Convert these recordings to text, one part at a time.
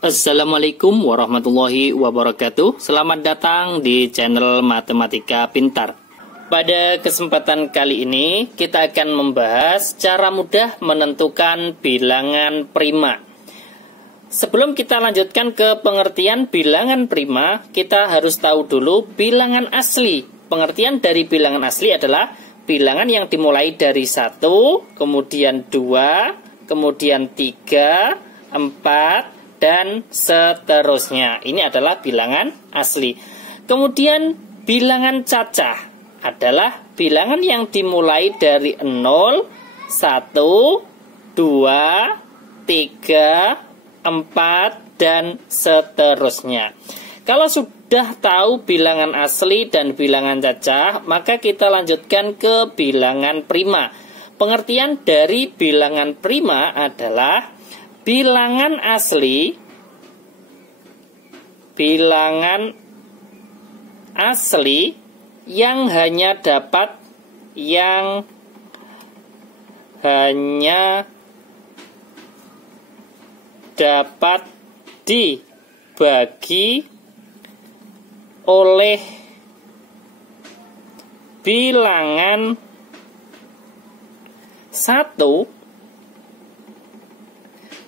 Assalamualaikum warahmatullahi wabarakatuh. Selamat datang di channel Matematika Pintar. Pada kesempatan kali ini kita akan membahas cara mudah menentukan bilangan prima. Sebelum kita lanjutkan ke pengertian bilangan prima, kita harus tahu dulu bilangan asli. Pengertian dari bilangan asli adalah bilangan yang dimulai dari 1, kemudian 2, kemudian 3, 4, dan seterusnya. Ini adalah bilangan asli. Kemudian bilangan cacah adalah bilangan yang dimulai dari 0, 1, 2, 3, 4, dan seterusnya. Kalau sudah tahu bilangan asli dan bilangan cacah, maka kita lanjutkan ke bilangan prima. Pengertian dari bilangan prima adalah bilangan asli yang hanya dapat dibagi oleh bilangan 1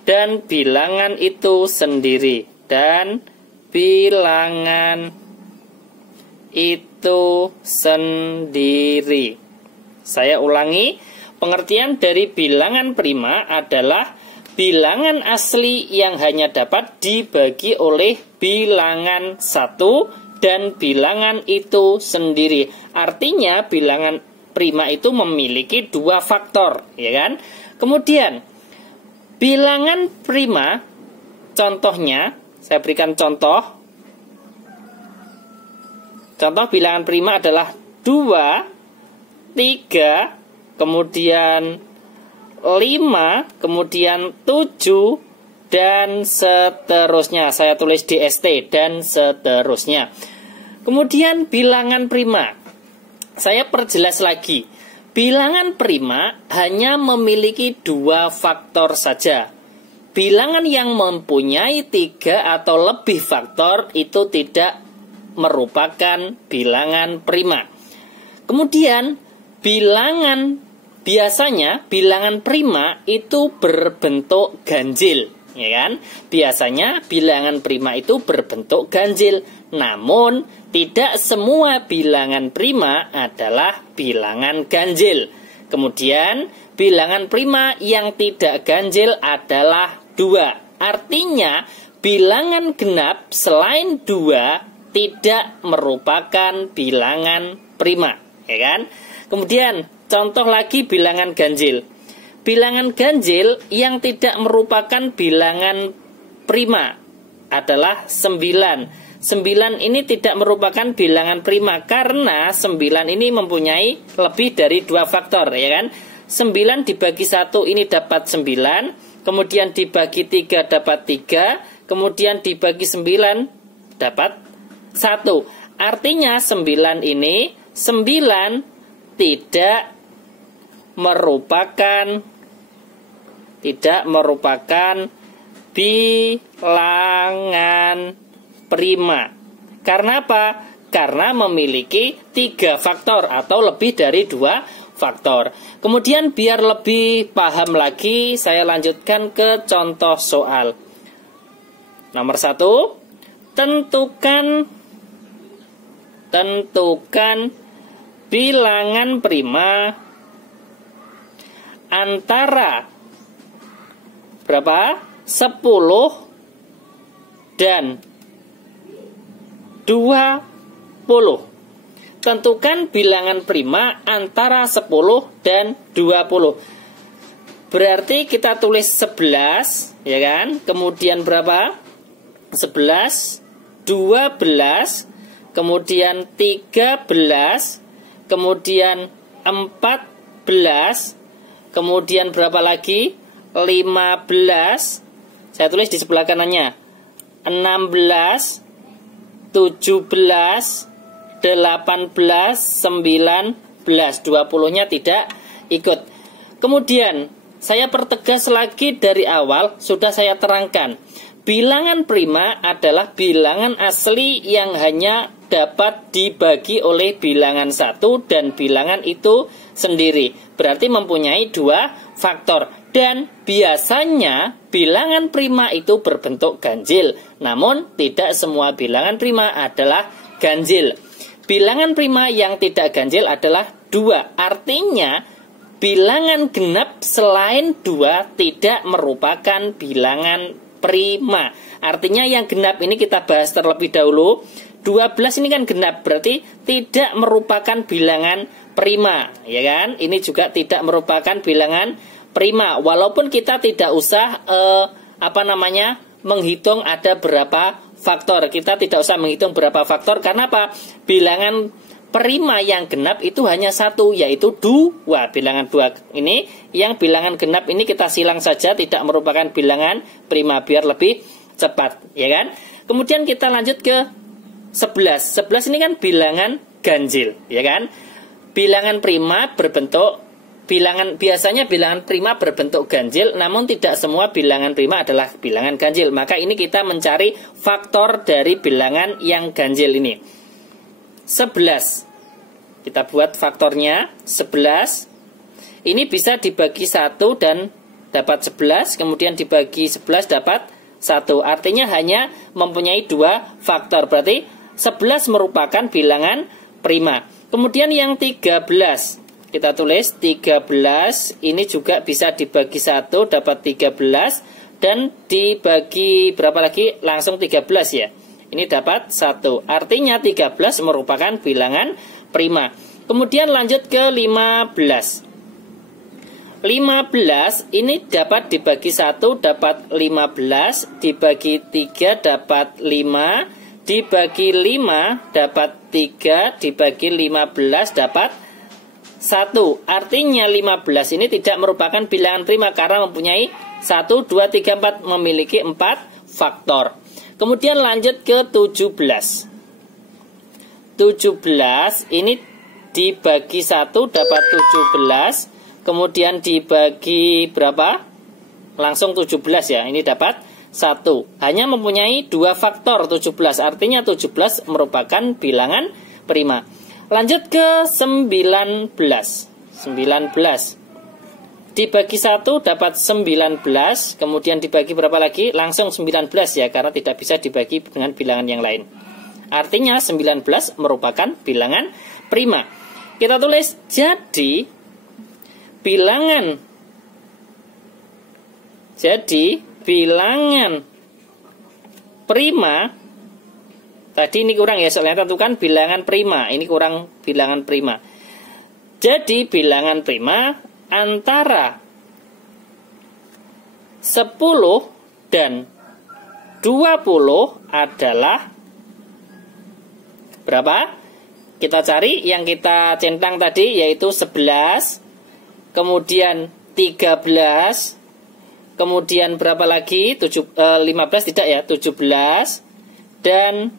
dan bilangan itu sendiri. Saya ulangi, pengertian dari bilangan prima adalah bilangan asli yang hanya dapat dibagi oleh bilangan 1 dan bilangan itu sendiri. Artinya bilangan prima itu memiliki 2 faktor, ya kan? Kemudian bilangan prima, contohnya, saya berikan contoh. Contoh bilangan prima adalah 2, 3, kemudian 5, kemudian 7, dan seterusnya. Saya tulis di ST, dan seterusnya. Kemudian bilangan prima. Saya perjelas lagi. Bilangan prima hanya memiliki 2 faktor saja. Bilangan yang mempunyai 3 atau lebih faktor itu tidak merupakan bilangan prima. Kemudian biasanya bilangan prima itu berbentuk ganjil, ya kan? Biasanya bilangan prima itu berbentuk ganjil. Namun tidak semua bilangan prima adalah bilangan ganjil. Kemudian bilangan prima yang tidak ganjil adalah 2. Artinya bilangan genap selain 2 tidak merupakan bilangan prima, ya kan? Kemudian contoh lagi bilangan ganjil. Bilangan ganjil yang tidak merupakan bilangan prima adalah 9. 9 ini tidak merupakan bilangan prima karena 9 ini mempunyai lebih dari 2 faktor, ya kan? 9 dibagi 1 ini dapat 9, kemudian dibagi 3 dapat 3, kemudian dibagi 9 dapat 1. Artinya 9 ini 9 tidak merupakan bilangan prima. Karena apa? Karena memiliki 3 faktor atau lebih dari 2 faktor. Kemudian biar lebih paham lagi, saya lanjutkan ke contoh soal. Nomor 1, tentukan bilangan prima antara berapa? 10 dan 20. Tentukan bilangan prima antara 10 dan 20. Berarti kita tulis 11, ya kan? Kemudian berapa? 11, 12, kemudian 13, kemudian 14, kemudian berapa lagi? 15. Saya tulis di sebelah kanannya. 16, 17, 18, 19, 20-nya tidak ikut. Kemudian saya pertegas lagi dari awal, sudah saya terangkan. Bilangan prima adalah bilangan asli yang hanya dapat dibagi oleh bilangan satu dan bilangan itu sendiri. Berarti mempunyai dua faktor. Dan biasanya bilangan prima itu berbentuk ganjil. Namun tidak semua bilangan prima adalah ganjil. Bilangan prima yang tidak ganjil adalah 2. Artinya bilangan genap selain 2 tidak merupakan bilangan prima. Artinya yang genap ini kita bahas terlebih dahulu. 12 ini kan genap, berarti tidak merupakan bilangan prima, ya kan? Ini juga tidak merupakan bilangan prima. Walaupun kita tidak usah menghitung ada berapa faktor. Kita tidak usah menghitung berapa faktor. Karena apa? Bilangan prima yang genap itu hanya satu, yaitu 2. Bilangan 2 ini, yang bilangan genap ini kita silang saja, tidak merupakan bilangan prima, biar lebih cepat, ya kan? Kemudian kita lanjut ke 11. 11 ini kan bilangan ganjil, ya kan? Bilangan prima berbentuk biasanya bilangan prima berbentuk ganjil, namun tidak semua bilangan prima adalah bilangan ganjil. Maka ini kita mencari faktor dari bilangan yang ganjil ini. 11. Kita buat faktornya 11. Ini bisa dibagi 1 dan dapat 11, kemudian dibagi 11 dapat 1. Artinya hanya mempunyai 2 faktor. Berarti 11 merupakan bilangan prima. Kemudian yang 13. Kita tulis 13, ini juga bisa dibagi 1 dapat 13, dan dibagi berapa lagi? Langsung 13 ya. Ini dapat 1. Artinya 13 merupakan bilangan prima. Kemudian lanjut ke 15. 15 ini dapat dibagi 1 dapat 15, dibagi 3 dapat 5, dibagi 5 dapat 3, dibagi 15 dapat 1. Artinya 15 ini tidak merupakan bilangan prima karena mempunyai 1, 2, 3, 4, memiliki 4 faktor. Kemudian lanjut ke 17. 17 ini dibagi 1 dapat 17, kemudian dibagi berapa? Langsung 17 ya, ini dapat 1. Hanya mempunyai 2 faktor 17, artinya 17 merupakan bilangan prima. Lanjut ke 19. 19. Dibagi 1 dapat 19, kemudian dibagi berapa lagi? Langsung 19 ya, karena tidak bisa dibagi dengan bilangan yang lain. Artinya 19 merupakan bilangan prima. Kita tulis, jadi bilangan prima, tadi ini kurang ya, soalnya tentukan bilangan prima, ini kurang bilangan prima. Jadi bilangan prima antara 10 dan 20 adalah berapa? Kita cari yang kita centang tadi, yaitu 11, kemudian 13, kemudian berapa lagi? 15 tidak ya, 17 dan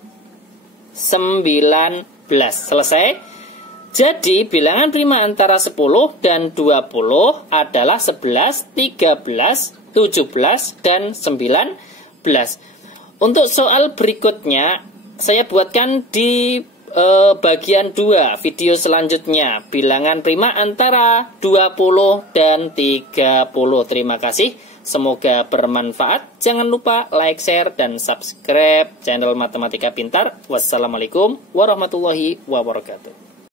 19. Selesai. Jadi bilangan prima antara 10 dan 20 adalah 11, 13, 17 dan 19. Untuk soal berikutnya saya buatkan di bagian 2 video selanjutnya, bilangan prima antara 20 dan 30. Terima kasih. Semoga bermanfaat. Jangan lupa like, share, dan subscribe channel Matematika Pintar. Wassalamualaikum warahmatullahi wabarakatuh.